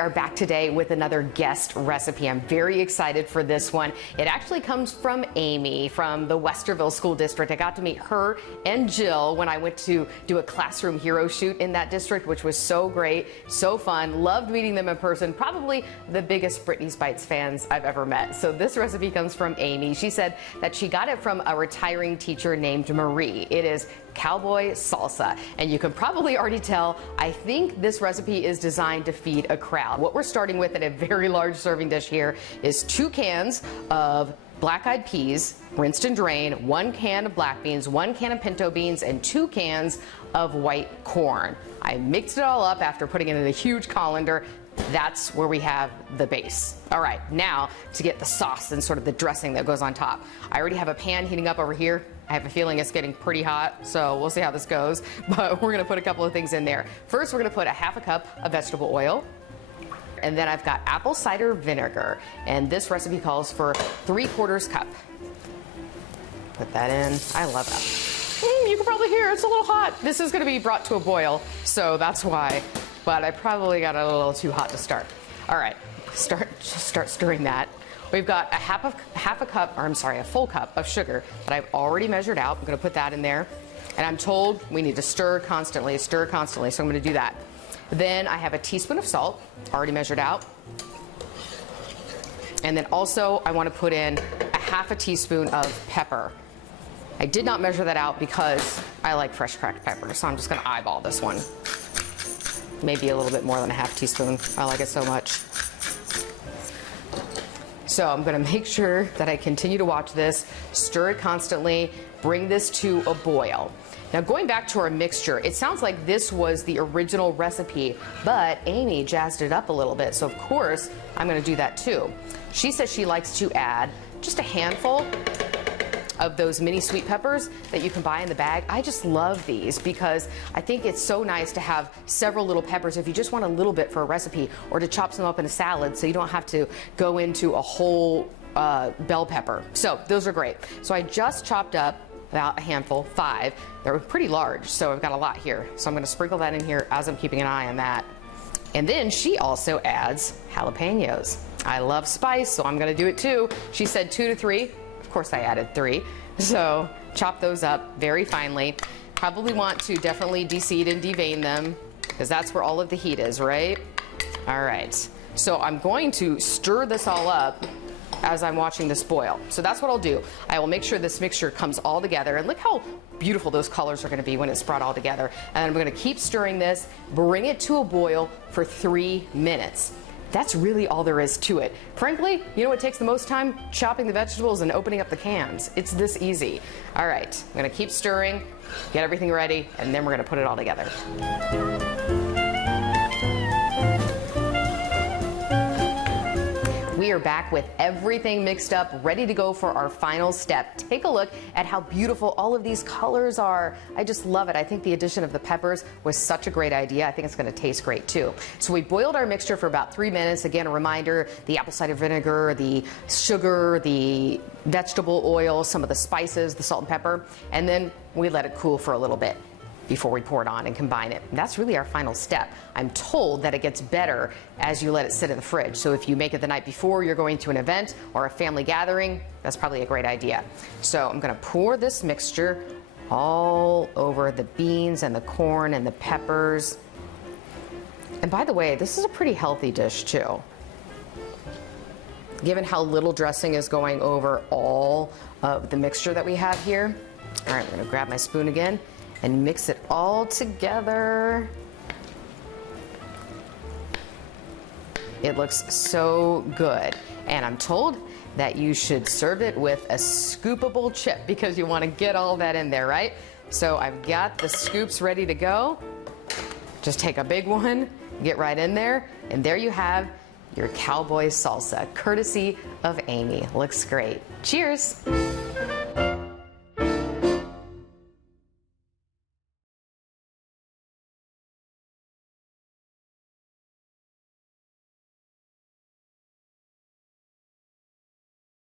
we are back today with another guest recipe. I'm very excited for this one. It actually comes from Amy from the Westerville School District. I got to meet her and Jill when I went to do a classroom hero shoot in that district, which was so great, so fun. Loved meeting them in person. Probably the biggest Brittany's Bites fans I've ever met. So this recipe comes from Amy. She said that she got it from a retiring teacher named Marie. It is Cowboy salsa, and you can probably already tell, I think this recipe is designed to feed a crowd. What we're starting with in a very large serving dish here is 2 cans of black-eyed peas, rinsed and drained, 1 can of black beans, 1 can of pinto beans, and 2 cans of white corn. I mixed it all up after putting it in a huge colander. That's where we have the base. All right, now to get the sauce and sort of the dressing that goes on top. I already have a pan heating up over here. I have a feeling it's getting pretty hot, so we'll see how this goes. But we're gonna put a couple of things in there. First, we're gonna put a ½ cup of vegetable oil. And then I've got apple cider vinegar. And this recipe calls for 3/4 cup. Put that in. I love that. You can probably hear it's a little hot. This is gonna be brought to a boil, so that's why. But I probably got it a little too hot to start. All right, just start stirring that. We've got a full cup of sugar that I've already measured out. I'm gonna put that in there. And I'm told we need to stir constantly, so I'm gonna do that. Then I have a teaspoon of salt, already measured out. And then also I wanna put in a ½ teaspoon of pepper. I did not measure that out because I like fresh cracked pepper, so I'm just gonna eyeball this one. Maybe a little bit more than a ½ teaspoon. I like it so much. So I'm gonna make sure that I continue to watch this, stir it constantly, bring this to a boil. Now going back to our mixture, it sounds like this was the original recipe, but Amy jazzed it up a little bit, so of course I'm gonna do that too. She says she likes to add just a handful of those mini sweet peppers that you can buy in the bag. I just love these because I think it's so nice to have several little peppers if you just want a little bit for a recipe, or to chop some up in a salad so you don't have to go into a whole bell pepper. So those are great. So I just chopped up about a handful, 5. They're pretty large, so I've got a lot here. So I'm gonna sprinkle that in here as I'm keeping an eye on that. And then she also adds jalapenos. I love spice, so I'm gonna do it too. She said 2 to 3. Of course I added 3. So chop those up very finely. Probably want to definitely de-seed and devein them because that's where all of the heat is, right? All right. So I'm going to stir this all up as I'm watching this boil. So that's what I'll do. I will make sure this mixture comes all together, and look how beautiful those colors are gonna be when it's brought all together. And I'm gonna keep stirring this, bring it to a boil for 3 minutes. That's really all there is to it. Frankly, you know what takes the most time? Chopping the vegetables and opening up the cans. It's this easy. All right, I'm gonna keep stirring, get everything ready, and then we're gonna put it all together. We are back with everything mixed up, ready to go for our final step. Take a look at how beautiful all of these colors are. I just love it. I think the addition of the peppers was such a great idea. I think it's gonna taste great too. So we boiled our mixture for about 3 minutes. Again, a reminder, the apple cider vinegar, the sugar, the vegetable oil, some of the spices, the salt and pepper, and then we let it cool for a little bit before we pour it on and combine it. And that's really our final step. I'm told that it gets better as you let it sit in the fridge. So if you make it the night before you're going to an event or a family gathering, that's probably a great idea. So I'm gonna pour this mixture all over the beans and the corn and the peppers. And by the way, this is a pretty healthy dish too. Given how little dressing is going over all of the mixture that we have here. All right, I'm gonna grab my spoon again and mix it all together. It looks so good. And I'm told that you should serve it with a scoopable chip because you want to get all that in there, right? So I've got the scoops ready to go. Just take a big one, get right in there, and there you have your Cowboy salsa, courtesy of Amy. Looks great. Cheers.